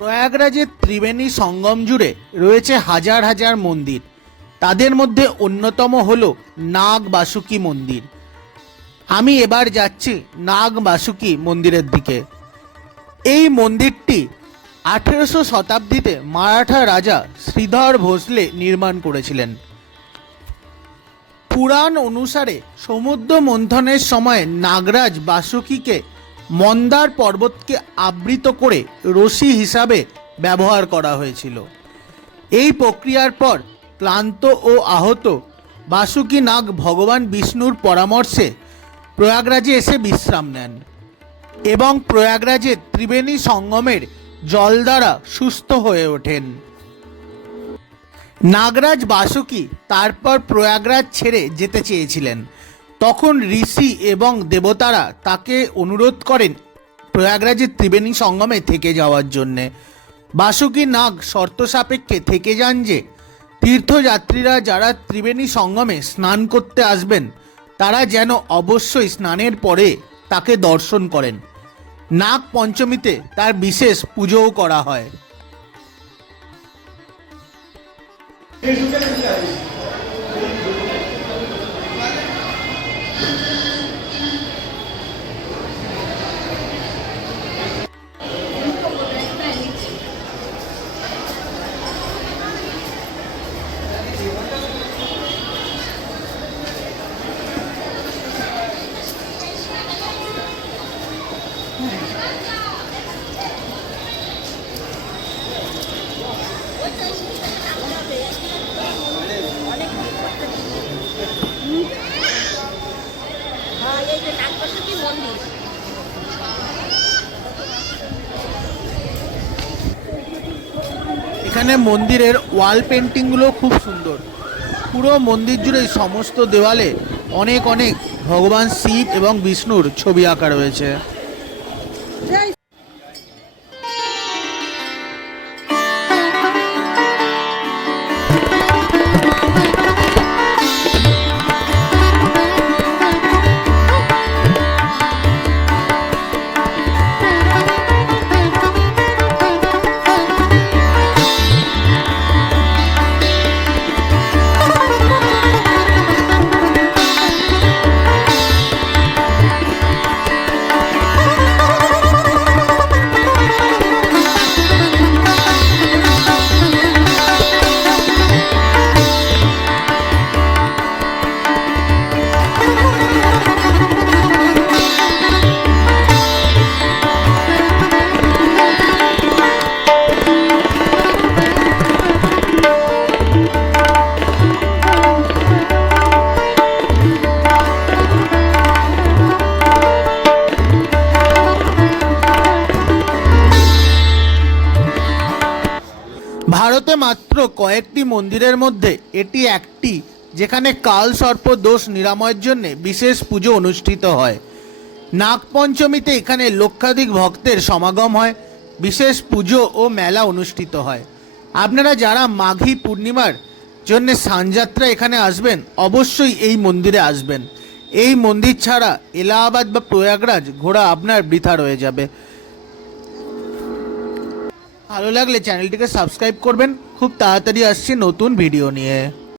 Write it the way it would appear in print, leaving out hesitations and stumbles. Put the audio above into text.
প্রয়াগরাজের ত্রিবেণী সঙ্গম জুড়ে রয়েছে হাজার হাজার মন্দির। তাদের মধ্যে অন্যতম হল নাগ বাসুকী মন্দির। আমি এবার যাচ্ছি নাগ বাসুকী মন্দিরের দিকে। এই মন্দিরটি 18শো শতাব্দীতে মারাঠা রাজা শ্রীধর ভোসলে নির্মাণ করেছিলেন। পুরাণ অনুসারে সমুদ্র মন্থনের সময় নাগরাজ বাসুকীকে মন্দার পর্বতকে আবৃত করে রশি হিসাবে ব্যবহার করা হয়েছিল। এই প্রক্রিয়ার পর ক্লান্ত ও আহত বাসুকী নাগ ভগবান বিষ্ণুর পরামর্শে প্রয়াগরাজে এসে বিশ্রাম নেন এবং প্রয়াগরাজের ত্রিবেণী সঙ্গমের জল দ্বারা সুস্থ হয়ে ওঠেন। নাগরাজ বাসুকী তারপর প্রয়াগরাজ ছেড়ে যেতে চেয়েছিলেন। তখন ঋষি এবং দেবতারা তাকে অনুরোধ করেন প্রয়াগরাজের ত্রিবেণী সঙ্গমে থেকে যাওয়ার জন্যে। বাসুকী নাগ শর্ত সাপেক্ষে থেকে যান যে তীর্থযাত্রীরা যারা ত্রিবেণী সঙ্গমে স্নান করতে আসবেন তারা যেন অবশ্যই স্নানের পরে তাকে দর্শন করেন। নাগ পঞ্চমীতে তার বিশেষ পুজোও করা হয়। এখানে মন্দিরের ওয়াল পেন্টিংগুলো খুব সুন্দর। পুরো মন্দির জুড়ে সমস্ত দেওয়ালে অনেক অনেক ভগবান শিব এবং বিষ্ণুর ছবি আঁকা রয়েছে। ভারতে মাত্র কয়েকটি মন্দিরের মধ্যে এটি একটি যেখানে কাল সর্প দোষ নিরাময়ের জন্য বিশেষ পুজো অনুষ্ঠিত হয়। নাগপঞ্চমীতে এখানে লক্ষাধিক ভক্তের সমাগম হয়, বিশেষ পুজো ও মেলা অনুষ্ঠিত হয়। আপনারা যারা মাঘী পূর্ণিমার জন্য স্নানযাত্রা এখানে আসবেন অবশ্যই এই মন্দিরে আসবেন। এই মন্দির ছাড়া এলাহাবাদ বা প্রয়াগরাজ ঘোরা আপনার বৃথা রয়ে যাবে। ভালো লাগলে চ্যানেলটিকে সাবস্ক্রাইব করবেন। খুব তাড়াতাড়ি আসছি নতুন ভিডিও নিয়ে।